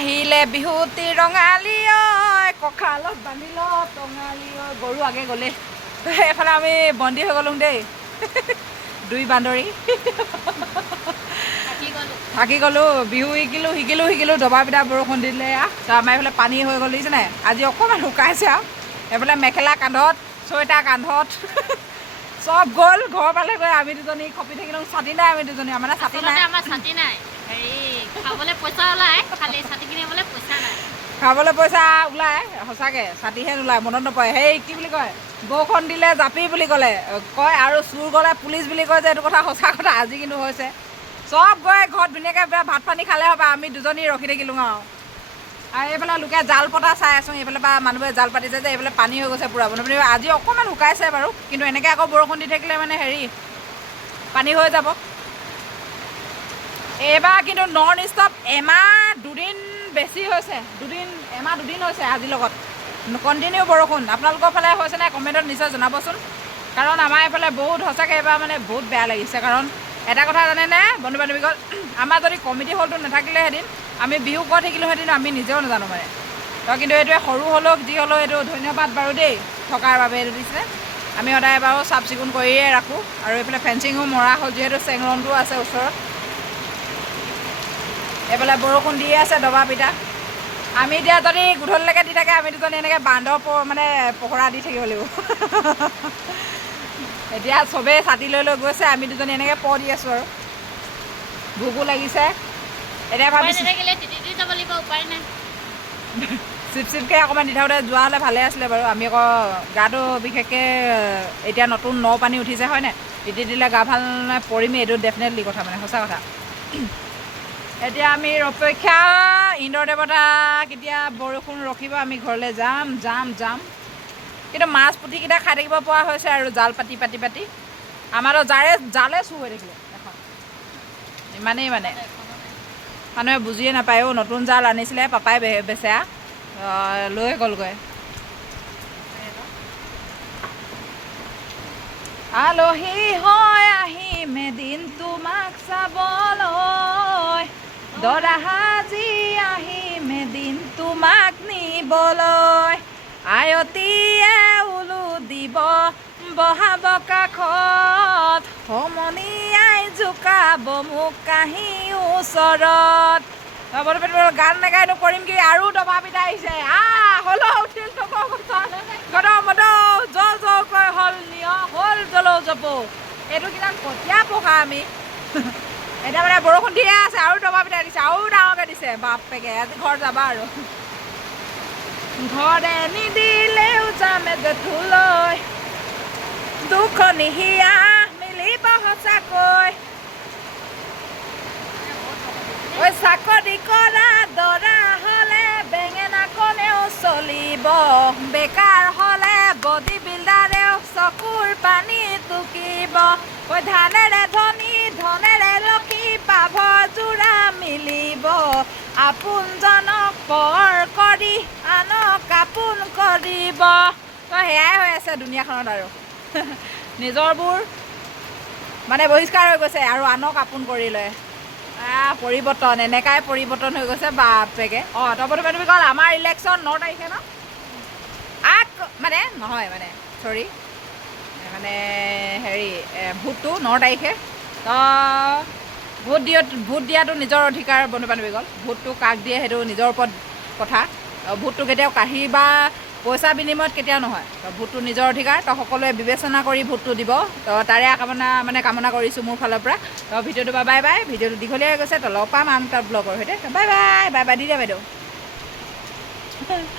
আহিলে বিহুতি ৰঙালী ঐ কঁকালত বান্ধি ল টঙালী ঐ গৰু আগে গ'লে এইফালে আমি বন্দী হৈ গ'লোঁ দেই দুই বান্দৰী থাকি গ'লোঁ বিহু শিকিলোঁ দবা পিঠা বৰষুণ দিলে তো আমাৰ এইফালে পানী হৈ গ'ল দেখিছে নাই আজি অকণমান শুকাইছে আৰু এইফালে মেখেলা কান্ধত চুৱেটাৰ কান্ধত চব গ'ল ঘৰ পালে গৈ আমি দুজনী খপি থাকিলোঁ ছাতি নাই আমি দুজনী মানে ছাতি নাই খাবলৈ পইচা ওলাই খালি ছাতি কিনিবলৈ পইচা নাই খাবলৈ পইচা ওলাই সঁচাকৈ ছাতিহে নোলায় মনত নপৰে সেই কি বুলি কয় বৰষুণ দিলে জাপি বুলি ক'লে কয় আৰু চুৰ গ'লে পুলিচ বুলি কয় যে এইটো কথা সঁচা কথা আজি কিন্তু হৈছে চব গৈ ঘৰত ধুনীয়াকৈ ভাত পানী খালে হ'ব আমি দুজনী ৰখি থাকিলোঁ আৰু এইফালে লোকে জাল পতা চাই আছোঁ এইফালে বা মানুহবোৰে জাল পাতিছে যে এইফালে পানী হৈ গৈছে পূৰা বনপানী আজি অকণমান শুকাইছে বাৰু কিন্তু এনেকৈ আকৌ বৰষুণ দি থাকিলে মানে হেৰি পানী হৈ যাব এইবাৰ কিন্তু নন ষ্টপ এমাহ দুদিন বেছি হৈছে এমাহ দুদিন হৈছে আজিৰ লগত কণ্টিনিউ বৰষুণ আপোনালোকৰ ফালে হৈছে নাই কমেণ্টত নিশ্চয় জনাবচোন কাৰণ আমাৰ এইফালে বহুত সঁচাকৈ এইবাৰ মানে বহুত বেয়া লাগিছে কাৰণ এটা কথা জানেনে বন্ধু বান্ধৱীসকল আমাৰ যদি কমিটি হলটো নাথাকিলে এদিন আমি বিহু ক'ত থাকিলোঁহেঁতেন আমি নিজেও নাজানো মানে তো কিন্তু এইটোৱে সৰু হ'লেও যি হ'লেও এইটো ধন্যবাদ বাৰু দেই থকাৰ বাবে এইটো দিছে আমি সদায় বাৰু চাফ চিকুণ কৰিয়ে ৰাখোঁ আৰু এইফালে ফেঞ্চিঙো মৰা হ'ল যিহেতু চেংৰণটো আছে ওচৰত এইফালে বৰষুণ দিয়ে আছে দবা পিঠা আমি এতিয়া যদি গধূলিলৈকে দি থাকে আমি দুজনী এনেকৈ বান্দৰ মানে পহৰা দি থাকিব লাগিব এতিয়া চবেই ছাতি লৈ গৈছে আমি দুজনী এনেকৈ দি আছোঁ আৰু ভোকো লাগিছে এতিয়া ভাবিছোঁ যাব লাগিব উপায় নাই চিপকৈ অকণমান দি থাকোঁতে যোৱা হ'লে ভালে আছিলে বাৰু আমি আকৌ গাটো বিশেষকৈ এতিয়া নতুন পানী উঠিছে হয় নাই তিতি দিলে গা ভাল পৰিমেই এইটো ডেফিনেটলি কথা মানে সঁচা কথা এতিয়া আমি অপেক্ষা ইন্দ্ৰ দেৱতা কেতিয়া বৰষুণ ৰখিব আমি ঘৰলৈ যাম কিন্তু মাছ পুঠিকেইটা খাই থাকিব পৰা হৈছে আৰু জাল পাতি আমাৰো জালে চুৰ হৈ থাকিলে এখন ইমানেই মানে মানুহে বুজিয়ে নাপায় নতুন জাল আনিছিলে পাপাই বেচেৰা লৈ গ'লগৈ আলহী হৈ আহিম এদিন তোমাক চাবলৈ দৰা সাজি আহিম এদিন তোমাক নিবলৈ আয়তীয়ে উলু দিব বহাব কাষত সমনীয়াই জোকাব মোক কাহি ওচৰত গান নেগাইনো কৰিম কি আৰু দবা পিঠা আহিছে হ'লেও উঠিল জলকৈ হ'ল নিয় হ'ল জলৌ জপ এইটো কিমান কঠীয়া পকা আমি এতিয়া মানে বৰষুণ দিয়ে আছে আৰু দবা পিঠা দিছে আৰু ডাঙৰকৈ দিছে বাপেকে আজি ঘৰ যাবা আৰু ঘৰে নিদিলেও যামে জেঠুলৈ দুখ নিহিয়া মিলিব সঁচাকৈ ঐ চাকৰি কৰা দৰা হ'লে বেঙেনা কণেও চলিব বেকাৰ হ'লে বডি বিল্ডাৰেও চকুৰ পানী টুকিব ঐ ধানেৰে ধনী ধনেৰে লক্ষী পাভ যোৰা মিলিব আপোনজনক পৰ কৰি আনক আপোন কৰিব তো সেয়াই হৈ আছে দুনিয়াখনত আৰু নিজৰবোৰ মানে বহিষ্কাৰ হৈ গৈছে আৰু আনক আপোন কৰি লয় পৰিৱৰ্তন এনেকাই পৰিৱৰ্তন হৈ গৈছে বাপেকে তপতো তুমি ক'ল আমাৰ ইলেকশ্যন 9 তাৰিখে ন মানে নহয় মানে চৰি মানে হেৰি ভোটটো 9 তাৰিখে তো ভোট দিয়াটো নিজৰ অধিকাৰ বন্ধু বান্ধৱীসকল ভোটটো কাক দিয়ে সেইটো নিজৰ ওপৰত কথা ভোটটো কেতিয়াও কাঢ়ি বা পইচা বিনিময়ত কেতিয়াও নহয় তো ভোটটো নিজৰ অধিকাৰ তো সকলোৱে বিবেচনা কৰি ভোটটো দিব তো তাৰে কামনা কৰিছোঁ মোৰ ফালৰ পৰা তো ভিডিঅ'টো বাই বাই ভিডিঅ'টো দীঘলীয়া হৈ গৈছে তো লগ পাম আন এটা ব্লগৰ সৈতে বাই বাই দি দিয়া বাইদেউ